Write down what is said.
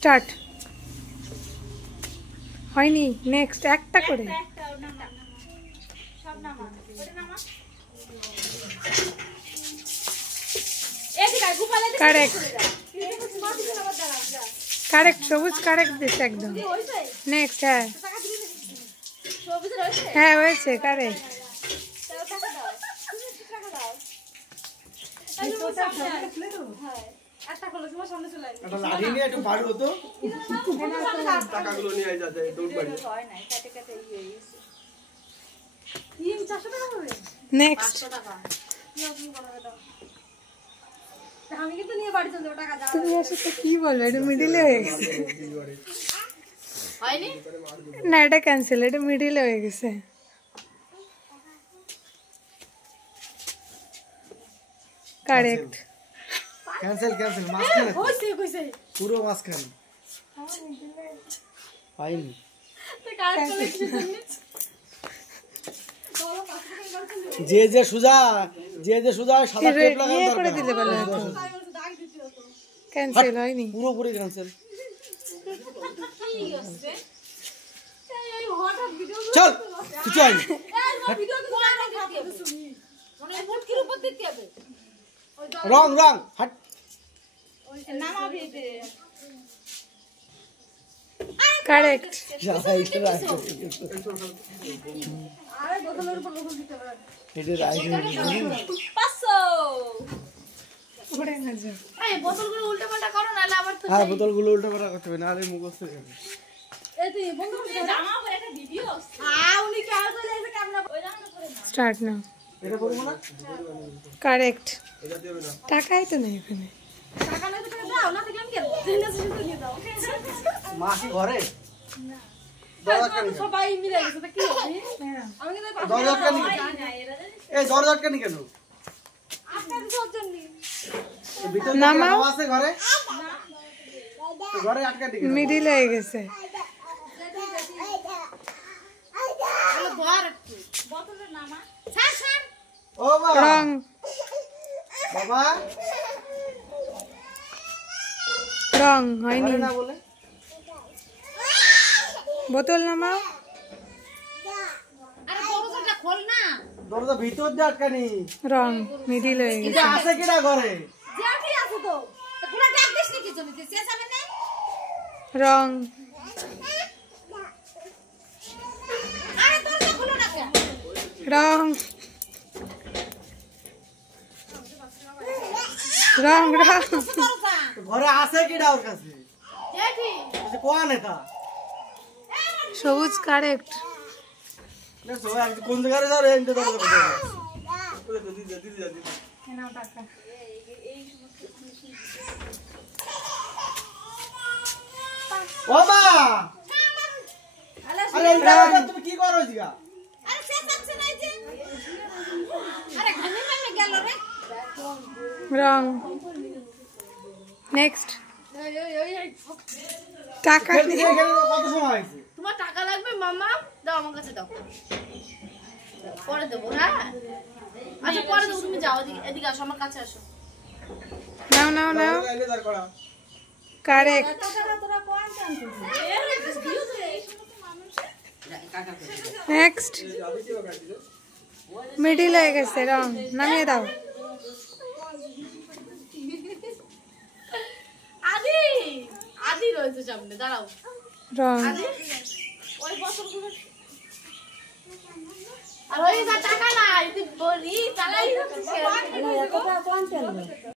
start হয়নি next একটা করে কারেক্ট কারেক্ট সবুজ কারেক্ট দিচ্ছে একদম নেক্সট হ্যাঁ হ্যাঁ হয়েছে কারেক্ট নেক্সট তুমি আসলে কি বলবে এটা মিডিলে হয়ে গেছে না এটা ক্যান্সেল এটা মিডিলে হয়ে গেছে কারেক্ট ক্যান্সেল ক্যান্সেল মাঝখানে কইছে পুরো মাঝখানে পাইনি যে যে সুজা সাদা টেপ লাগানো দরকার করে দিলে ভালো হতো ক্যান্সেল হয়নি পুরোপুরি ক্যান্সেল চল কিছু হয়নি রং রং হাট কারেক্ট বোতলগুলো উল্টা পাল্টা করতে হবে নাহলে মুখস্থ হয়ে যাবে স্টার্ট না এটা করবো না কারেক্ট টাকাই তো নেই এখানে মাসি ঘরে মিডিল হয়ে গেছে রং বাবা রং হয়নি বোতল নামাও দরজা ভিতর দিয়ে আটকানি রং মিডিল হয়ে গেছে আছে কিনা ঘরে রং রং রং রং ঘরে আছে কিনা ওর কাছে কোন এটা সবুজ কারেক্ট কোন জায়গায় যাও এনতে দরজা ও মা আরে তুমি কি করো জিগা রং নেক্সট টাকা নিয়ে কত সময় হয়েছে তোমার টাকা লাগবে মামা দাও আমার কাছে দাও পরে দেবো হ্যাঁ আচ্ছা পরে দেবো তুমি যাও এদিকে আসো আমার কাছে আসো নাও নাও নাও কারেক্ট নেক্সট মিডিল হয়ে গেছে রং নামিয়ে দাও আদি আদি রয়েছে সামনে দাঁড়াও রং ওই বোতলগুলো আর ওই টাকা নাই তুই বলি চালাই